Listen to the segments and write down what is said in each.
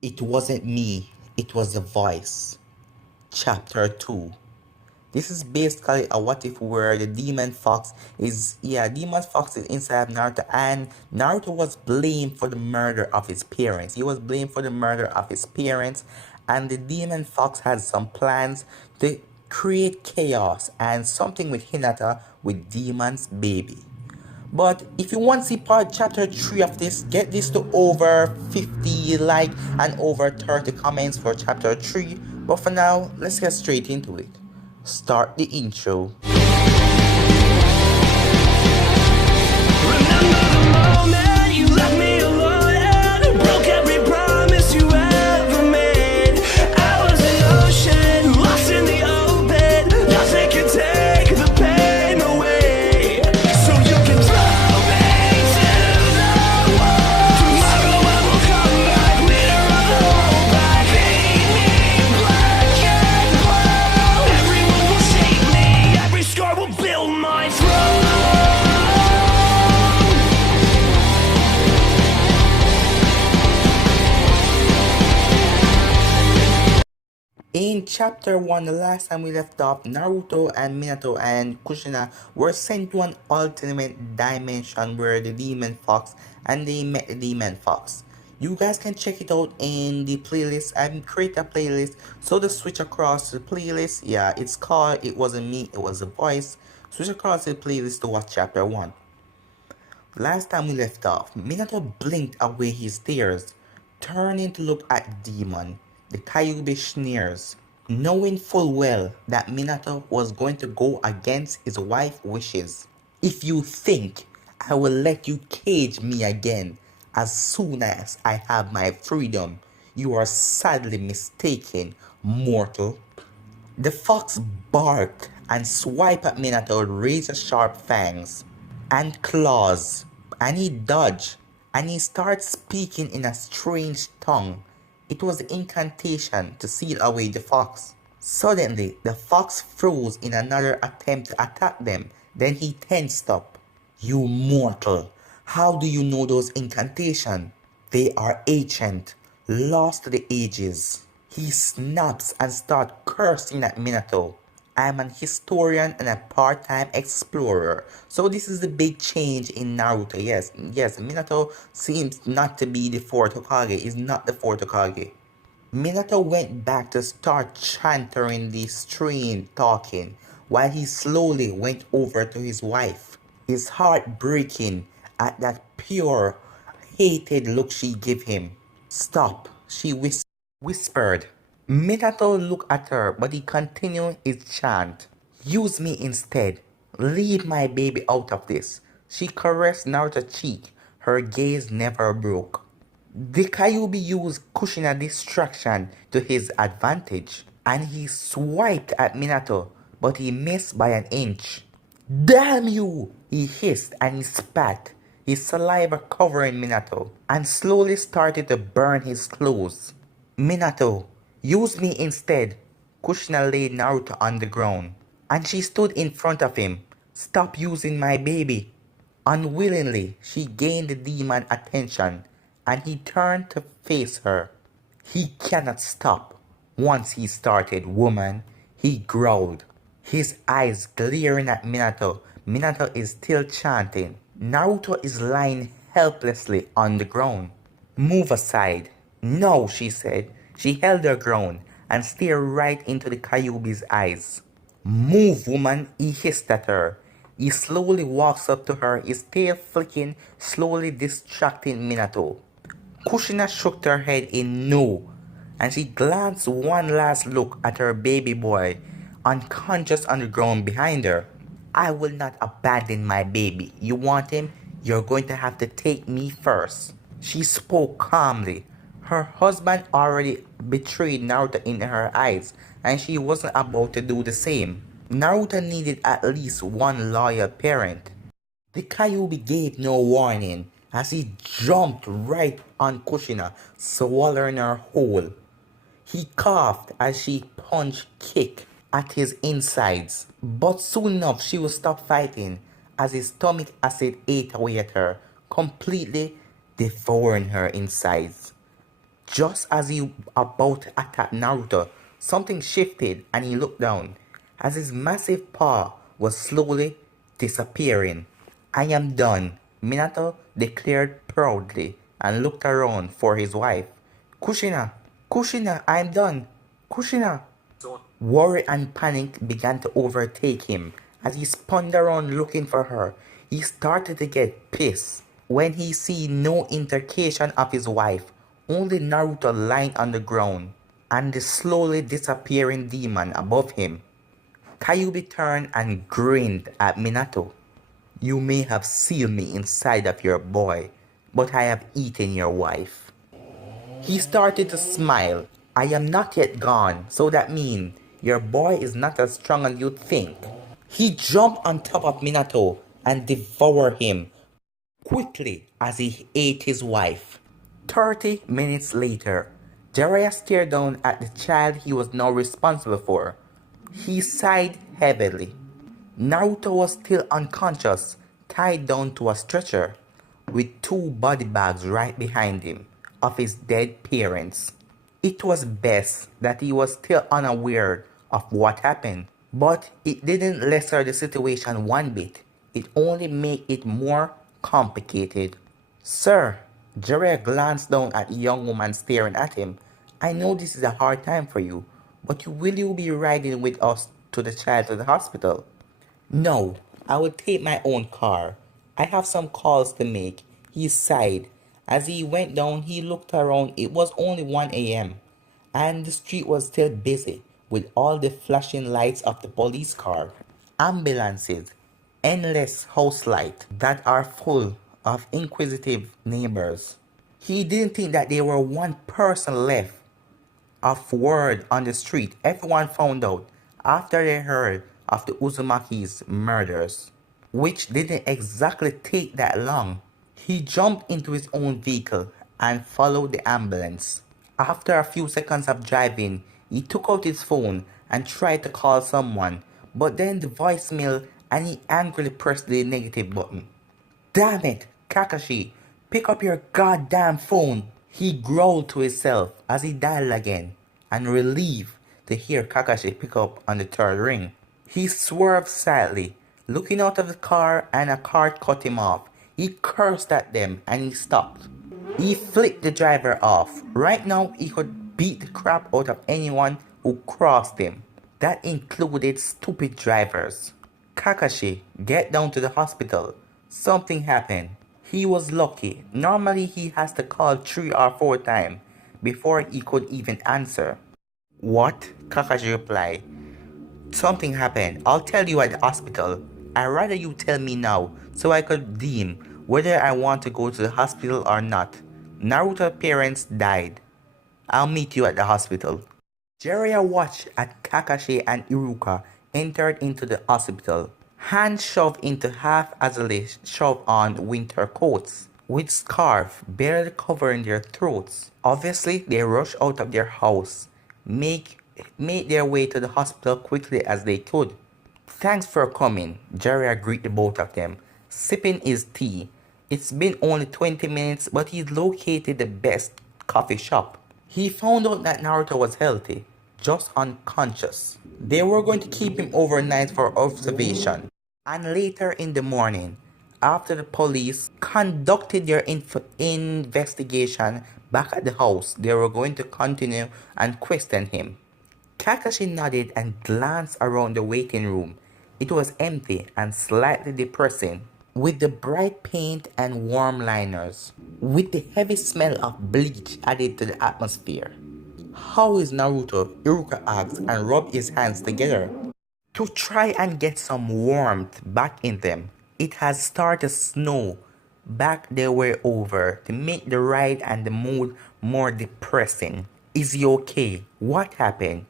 It wasn't me, it was the voice. Chapter 2. This is basically a what if where the demon fox is inside Naruto, and Naruto was blamed for the murder of his parents. He was blamed for the murder of his parents, and the demon fox had some plans to create chaos and something with Hinata with Demon's baby. But if you want to see part chapter 3 of this, get this to over 50 like and over 30 comments for chapter 3. But for now, let's get straight into it. Start the intro. Remember the moment you left me alone and broke every promise you ever made. I was an ocean, lost in the open. Nothing can take the pain away. So you can throw me to the wall. Tomorrow I will come back, leader of the whole pack. Paint me black and blue. Everyone will shake me, every scar will build my throne. In chapter 1, the last time we left off, Naruto and Minato and Kushina were sent to an alternate dimension where the demon fox and they met the demon fox. You guys can check it out in the playlist. I create a playlist, so to switch across to the playlist, yeah, it's called It Wasn't Me, It Was a Voice. Switch across to the playlist to watch chapter 1. Last time we left off, Minato blinked away his tears, turning to look at Demon. The Kyuubi sneers, knowing full well that Minato was going to go against his wife's wishes. If you think I will let you cage me again as soon as I have my freedom, you are sadly mistaken, mortal. The fox barked and swiped at Minato with razor-sharp fangs and claws, and he dodged, and he started speaking in a strange tongue. It was the incantation to seal away the fox. Suddenly, the fox froze in another attempt to attack them. Then he tensed up. You mortal, how do you know those incantations? They are ancient, lost to the ages. He snaps and starts cursing at Minato. I'm an historian and a part-time explorer. So this is the big change in Naruto. Yes, Minato seems not to be the fourth Hokage. He's not the fourth Hokage. Minato went back to start chanting the strange talking while he slowly went over to his wife, his heart breaking at that pure, hated look she gave him. Stop, she whispered. Minato looked at her, but he continued his chant. Use me instead. Leave my baby out of this. She caressed Naruto's cheek. Her gaze never broke. The Kyuubi used Kushina distraction to his advantage, and he swiped at Minato, but he missed by an inch. Damn you! He hissed and he spat, his saliva covering Minato, and slowly started to burn his clothes. Minato, use me instead. Kushina laid Naruto on the ground, and she stood in front of him. Stop using my baby. Unwillingly, she gained the demon's attention, and he turned to face her. He cannot stop. Once he started, woman, he growled, his eyes glaring at Minato. Minato is still chanting. Naruto is lying helplessly on the ground. Move aside. No, she said. She held her ground and stared right into the Kyuubi's eyes. Move, woman, he hissed at her. He slowly walks up to her, his tail flicking, slowly distracting Minato. Kushina shook her head in no, and she glanced one last look at her baby boy, unconscious on the ground behind her. I will not abandon my baby. You want him? You're going to have to take me first. She spoke calmly. Her husband already betrayed Naruto in her eyes, and she wasn't about to do the same. Naruto needed at least one loyal parent. The Kyuubi gave no warning as he jumped right on Kushina, swallowing her whole. He coughed as she punched kick at his insides, but soon enough she would stop fighting as his stomach acid ate away at her, completely devouring her insides. Just as he about to attack Naruto, something shifted and he looked down as his massive paw was slowly disappearing. I am done, Minato declared proudly and looked around for his wife. Kushina, Kushina, I am done. Kushina. Worry and panic began to overtake him as he spun around looking for her. He started to get pissed when he see no indication of his wife, only Naruto lying on the ground and the slowly disappearing demon above him. Kyuubi turned and grinned at Minato. You may have sealed me inside of your boy, but I have eaten your wife. He started to smile. I am not yet gone, so that means your boy is not as strong as you think. He jumped on top of Minato and devoured him quickly as he ate his wife. 30 minutes later, Jiraiya stared down at the child he was now responsible for. He sighed heavily. Naruto was still unconscious, tied down to a stretcher, with 2 body bags right behind him of his dead parents. It was best that he was still unaware of what happened, but it didn't lessen the situation one bit. It only made it more complicated. Sir, Jiraiya glanced down at the young woman staring at him. I know this is a hard time for you, but will you be riding with us to the child to the hospital? No, I will take my own car. I have some calls to make. He sighed. As he went down, he looked around. It was only 1 a.m. and the street was still busy with all the flashing lights of the police car, ambulances, endless house lights that are full of inquisitive neighbors. He didn't think that there were one person left of word on the street. Everyone found out after they heard of the Uzumaki's murders, which didn't exactly take that long. He jumped into his own vehicle and followed the ambulance. After a few seconds of driving, he took out his phone and tried to call someone, but then the voicemail and he angrily pressed the negative button. Damn it, Kakashi, pick up your goddamn phone, he growled to himself as he dialed again, and relieved to hear Kakashi pick up on the 3rd ring. He swerved slightly, looking out of the car, and a car cut him off. He cursed at them and he stopped. He flicked the driver off. Right now he could beat the crap out of anyone who crossed him. That included stupid drivers. Kakashi, get down to the hospital. Something happened. He was lucky. Normally he has to call 3 or 4 times before he could even answer. What? Kakashi replied. Something happened. I'll tell you at the hospital. I'd rather you tell me now so I could deem whether I want to go to the hospital or not. Naruto's parents died. I'll meet you at the hospital. Jiraiya watched as Kakashi and Iruka entered into the hospital, hands shoved into half as they shoved on winter coats, with scarves barely covering their throats. Obviously, they rushed out of their house, made their way to the hospital quickly as they could. Thanks for coming, Jiraiya greeted both of them, sipping his tea. It's been only 20 minutes, but he's located the best coffee shop. He found out that Naruto was healthy, just unconscious. They were going to keep him overnight for observation. And later in the morning, after the police conducted their investigation back at the house, they were going to continue and question him. Kakashi nodded and glanced around the waiting room. It was empty and slightly depressing, with the bright paint and warm liners, with the heavy smell of bleach added to the atmosphere. How is Naruto? Iruka asked and rubbed his hands together to try and get some warmth back in them. It has started to snow back their way over to make the ride and the mood more depressing. Is he okay? What happened?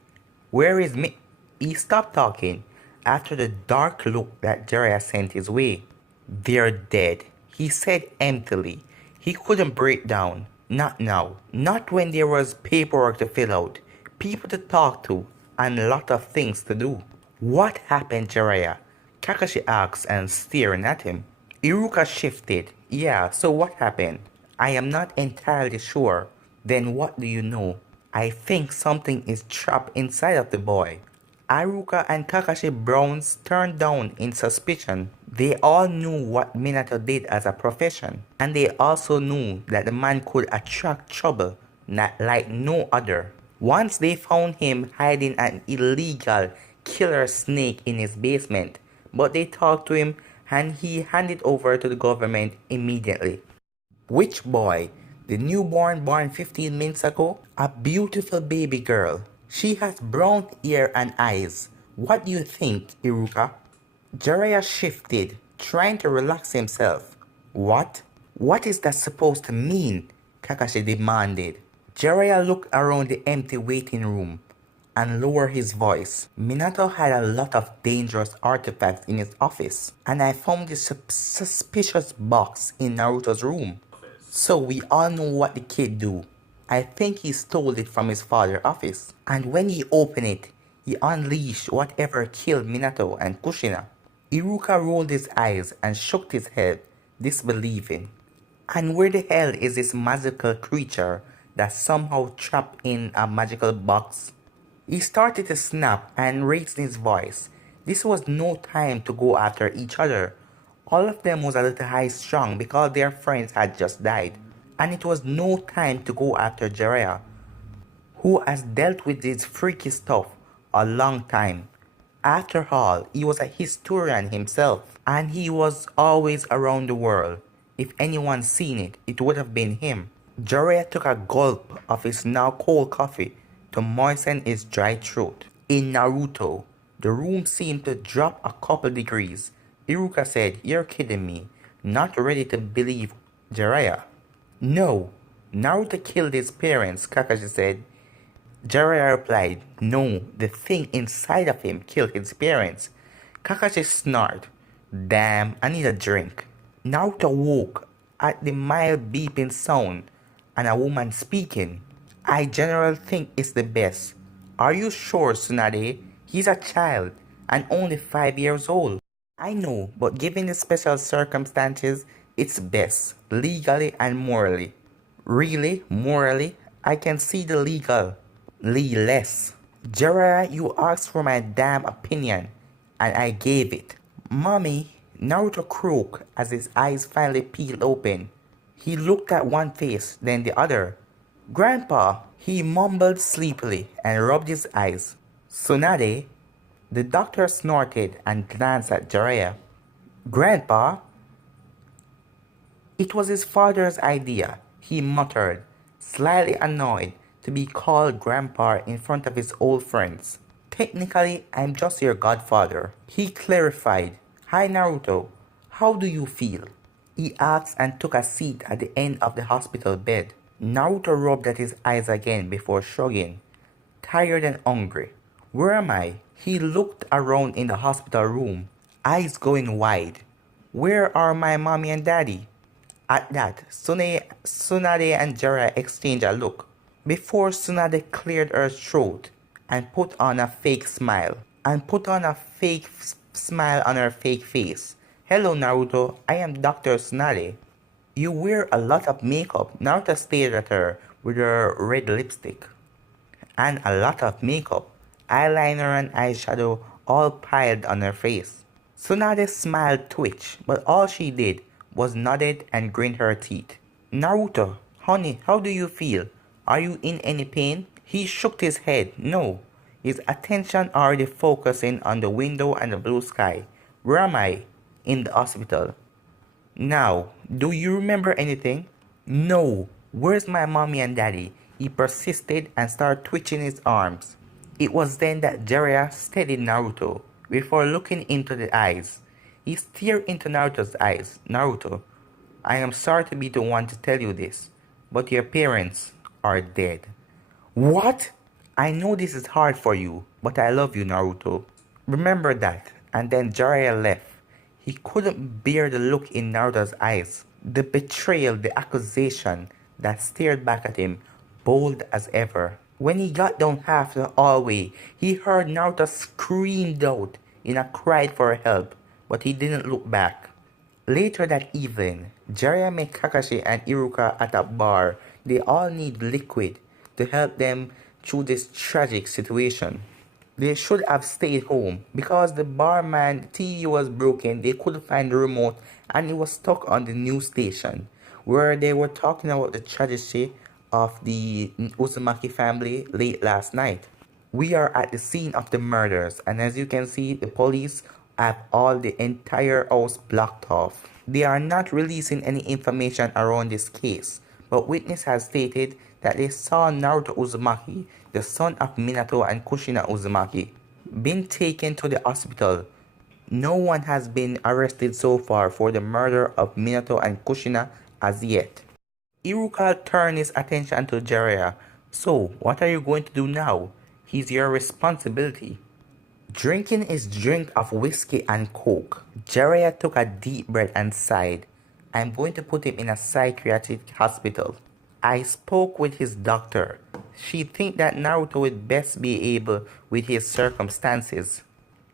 Where is me? He stopped talking after the dark look that Jiraiya sent his way. They're dead, he said emptily. He couldn't break down. Not now. Not when there was paperwork to fill out, people to talk to, and a lot of things to do. What happened, Jiraiya? Kakashi asked and staring at him. Iruka shifted. Yeah, so what happened? I am not entirely sure. Then what do you know? I think something is trapped inside of the boy. Iruka and Kakashi Browns turned down in suspicion. They all knew what Minato did as a profession, and they also knew that the man could attract trouble not like no other. Once they found him hiding an illegal killer snake in his basement, but they talked to him and he handed over to the government immediately. Which boy? The newborn born 15 minutes ago? A beautiful baby girl. She has brown hair and eyes. What do you think, Iruka? Jiraiya shifted, trying to relax himself. What? What is that supposed to mean? Kakashi demanded. Jiraiya looked around the empty waiting room and lowered his voice. Minato had a lot of dangerous artifacts in his office, and I found this suspicious box in Naruto's room. So we all know what the kid do. I think he stole it from his father's office. And when he opened it, he unleashed whatever killed Minato and Kushina. Iruka rolled his eyes and shook his head, disbelieving. And where the hell is this magical creature that's somehow trapped in a magical box? He started to snap and raised his voice. This was no time to go after each other. All of them was a little high strung because their friends had just died. And it was no time to go after Jiraiya, who has dealt with this freaky stuff a long time. After all, he was a historian himself, and he was always around the world. If anyone seen it, it would have been him. Jiraiya took a gulp of his now cold coffee to moisten his dry throat. In Naruto, the room seemed to drop a couple degrees. Iruka said, "You're kidding me." Not ready to believe Jiraiya. "No, Naruto killed his parents," Kakashi said. Jiraiya replied, "No, the thing inside of him killed his parents." Kakashi snarled, "Damn, I need a drink." Naruto woke at the mild beeping sound and a woman speaking. "I generally think it's the best. Are you sure, Tsunade? He's a child and only 5 years old." "I know, but given the special circumstances, it's best, legally and morally." "Really? Morally? I can see the legal. Less. Jiraiya, you asked for my damn opinion, and I gave it." "Mommy," Naruto croaked as his eyes finally peeled open. He looked at one face, then the other. "Grandpa," he mumbled sleepily and rubbed his eyes. "Tsunade?" The doctor snorted and glanced at Jiraiya. "Grandpa?" It was his father's idea, he muttered, slightly annoyed to be called Grandpa in front of his old friends. "Technically, I'm just your godfather," he clarified. "Hi Naruto, how do you feel?" he asked and took a seat at the end of the hospital bed. Naruto rubbed at his eyes again before shrugging, tired and hungry. "Where am I?" He looked around in the hospital room, eyes going wide. "Where are my mommy and daddy?" At that, Tsunade and Jiraiya exchanged a look before Tsunade cleared her throat and put on a fake smile on her fake face. "Hello Naruto, I am Dr. Tsunade." "You wear a lot of makeup." Naruto stared at her with her red lipstick. "And a lot of makeup, eyeliner and eyeshadow all piled on her face." Tsunade's smile twitched, but all she did was nodded and grinned her teeth. "Naruto, honey, how do you feel? Are you in any pain?" He shook his head, no, his attention already focusing on the window and the blue sky. "Where am I?" "In the hospital." "Now, do you remember anything?" "No. Where's my mommy and daddy?" He persisted and started twitching his arms. It was then that Jiraiya steadied Naruto before looking into the eyes. He stared into Naruto's eyes. "Naruto, I am sorry to be the one to tell you this, but your parents are dead." "What?" "I know this is hard for you, but I love you, Naruto. Remember that." And then Jiraiya left. He couldn't bear the look in Naruto's eyes, the betrayal, the accusation that stared back at him, bold as ever. When he got down half the hallway, he heard Naruto screamed out in a cry for help, but he didn't look back. Later that evening, Jiraiya met Kakashi and Iruka at a bar They all need liquid to help them through this tragic situation. They should have stayed home because the barman TV was broken. They couldn't find the remote and it was stuck on the news station where they were talking about the tragedy of the Uzumaki family late last night. We are at the scene of the murders, and as you can see, the police have all the entire house blocked off. They are not releasing any information around this case, but witness has stated that they saw Naruto Uzumaki, the son of Minato and Kushina Uzumaki, being taken to the hospital. No one has been arrested so far for the murder of Minato and Kushina as yet. Iruka turned his attention to Jiraiya. So, what are you going to do now? He's your responsibility. Drinking his drink of whiskey and coke, Jiraiya took a deep breath and sighed. I'm going to put him in a psychiatric hospital. I spoke with his doctor. She thinks that Naruto would best be able with his circumstances.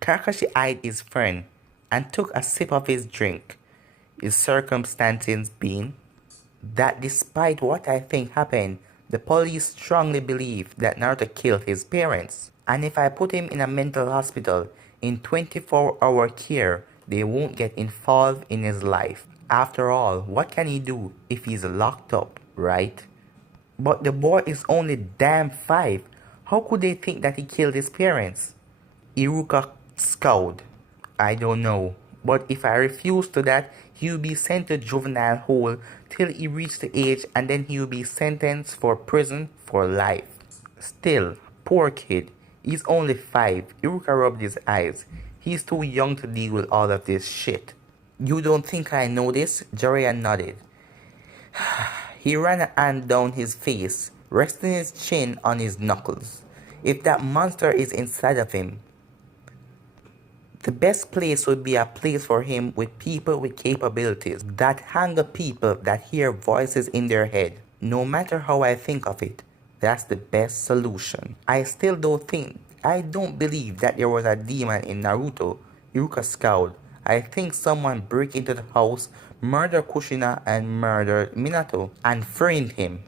Kakashi eyed his friend and took a sip of his drink. His circumstances being that despite what I think happened, the police strongly believe that Naruto killed his parents. And if I put him in a mental hospital in 24-hour care, they won't get involved in his life. After all, what can he do if he's locked up, right? But the boy is only damn 5. How could they think that he killed his parents? Iruka scowled. I don't know, but if I refuse to that, he will be sent to juvenile hall till he reaches the age and then he will be sentenced for prison for life. Still, poor kid, he's only 5. Iruka rubbed his eyes. He's too young to deal with all of this shit. You don't think I know this? Jiraiya nodded. He ran a hand down his face, resting his chin on his knuckles. If that monster is inside of him, the best place would be a place for him with people with capabilities that handle people that hear voices in their head. No matter how I think of it, that's the best solution. I don't believe that there was a demon in Naruto. Iruka scowled. I think someone broke into the house, murdered Kushina and murdered Minato and framed him.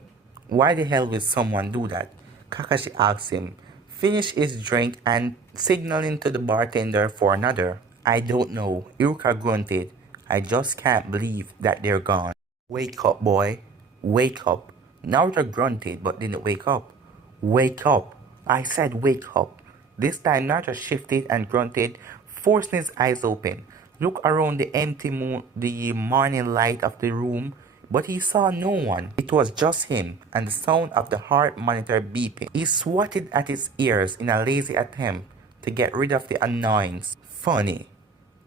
Why the hell would someone do that? Kakashi asked him, finished his drink and signaling to the bartender for another. I don't know, Iruka grunted. I just can't believe that they're gone. Wake up, boy. Wake up. Naruto grunted but didn't wake up. Wake up. I said wake up. This time Naruto shifted and grunted, forcing his eyes open. Look around the empty moon, the morning light of the room, but he saw no one. It was just him and the sound of the heart monitor beeping. He swatted at his ears in a lazy attempt to get rid of the annoyance. Funny.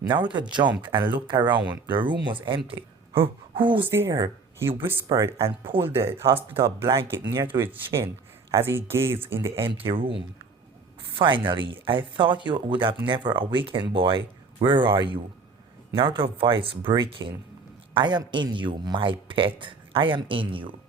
Naruto jumped and looked around. The room was empty. Who's there? He whispered and pulled the hospital blanket near to his chin as he gazed in the empty room. Finally, I thought you would have never awakened, boy. Where are you? Naruto's voice breaking. I am in you, my pet. I am in you.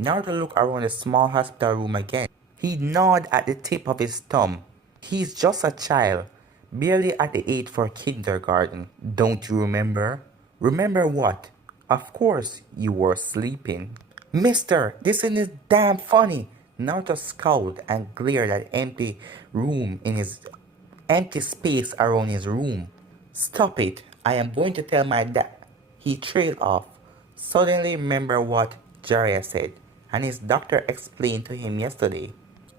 Naruto looked around the small hospital room again. He gnawed at the tip of his thumb. He's just a child, barely at the age for kindergarten. Don't you remember? Remember what? Of course, you were sleeping. Mister, this isn't damn funny. Naruto scowled and glared at empty space around his room. Stop it. I am going to tell my dad. He trailed off, suddenly remembered what Jiraiya said, and his doctor explained to him yesterday.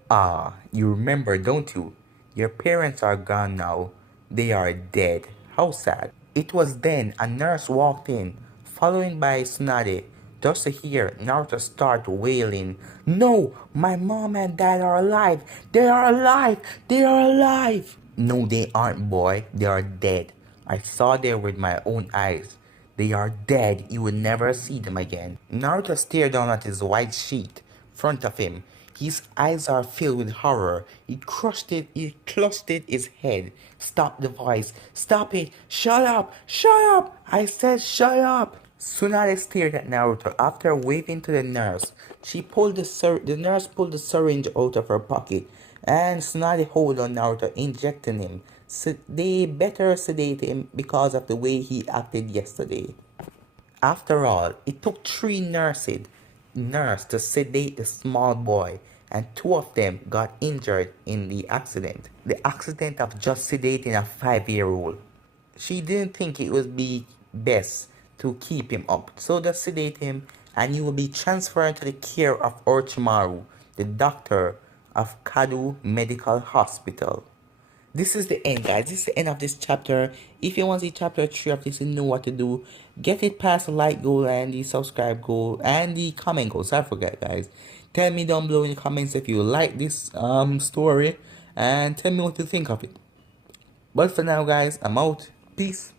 Ah, you remember, don't you? Your parents are gone now. They are dead. How sad. It was then a nurse walked in, followed by Tsunade, just to hear Naruto start wailing. No, my mom and dad are alive. They are alive. They are alive. No, they aren't, boy. They are dead. I saw them with my own eyes. They are dead. You will never see them again. Naruto stared down at his white sheet in front of him. His eyes are filled with horror. He clutched his head. Stop the voice. Stop it. Shut up. Shut up. I said shut up. Tsunade stared at Naruto. After waving to the nurse, the nurse pulled the syringe out of her pocket and Tsunade hold on Naruto, injecting him. So they better sedate him because of the way he acted yesterday. After all, it took 3 nurses nurse to sedate the small boy, and two of them got injured in the accident. The accident of just sedating a 5-year-old. She didn't think it would be best to keep him up, so just sedate him and you will be transferred to the care of Orochimaru, the doctor of Kadu Medical Hospital. This is the end, guys. This is the end of this chapter. If you want to see chapter 3 of this, you know what to do. Get it past the like goal and the subscribe goal and the comment goals. I forget, guys. Tell me down below in the comments if you like this story and tell me what you think of it. But for now, guys, I'm out. Peace.